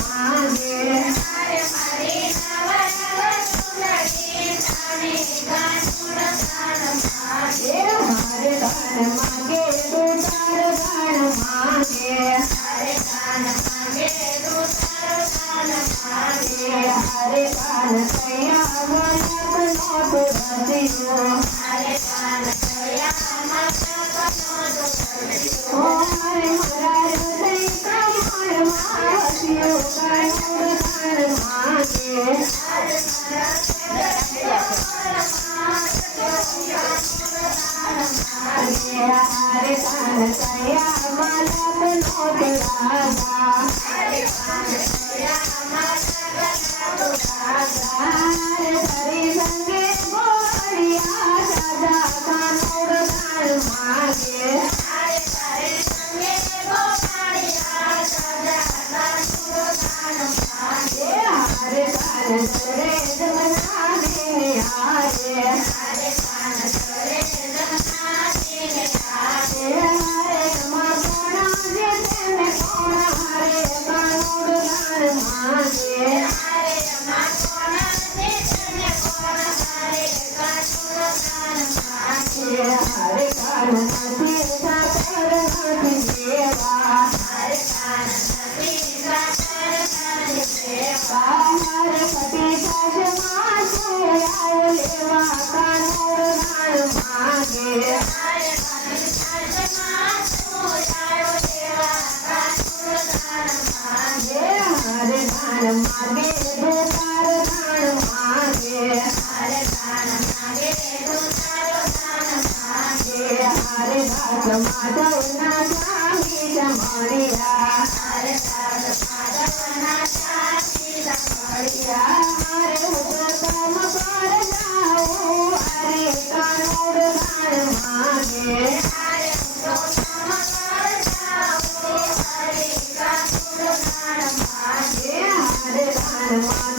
मागे हरे कान मागे दो चार गान मागे हरे कान सैया मलक नोट रसियो ओ हरे मरा हृदय कमल मासियो कानूर गान मागे हरे कान सैया मलक नोट राजा हरे हरि संगे गोड़िया राजा कानूर गान मागे हरे कान सरे जमना देने आए हरे रमा कोणा जेने कोणा हरे कानूर गान मागे हरे कान नदी साकर नदी देवा हरे पति सजमा से आयो लेवा कानूर गान मागे हरे गान मागे दो चार गान मागे हरे दास माधव ना स्वामी जमरिया हरे उत्तम कर जाओ हरे कानूर गान मागे हरे गान मागे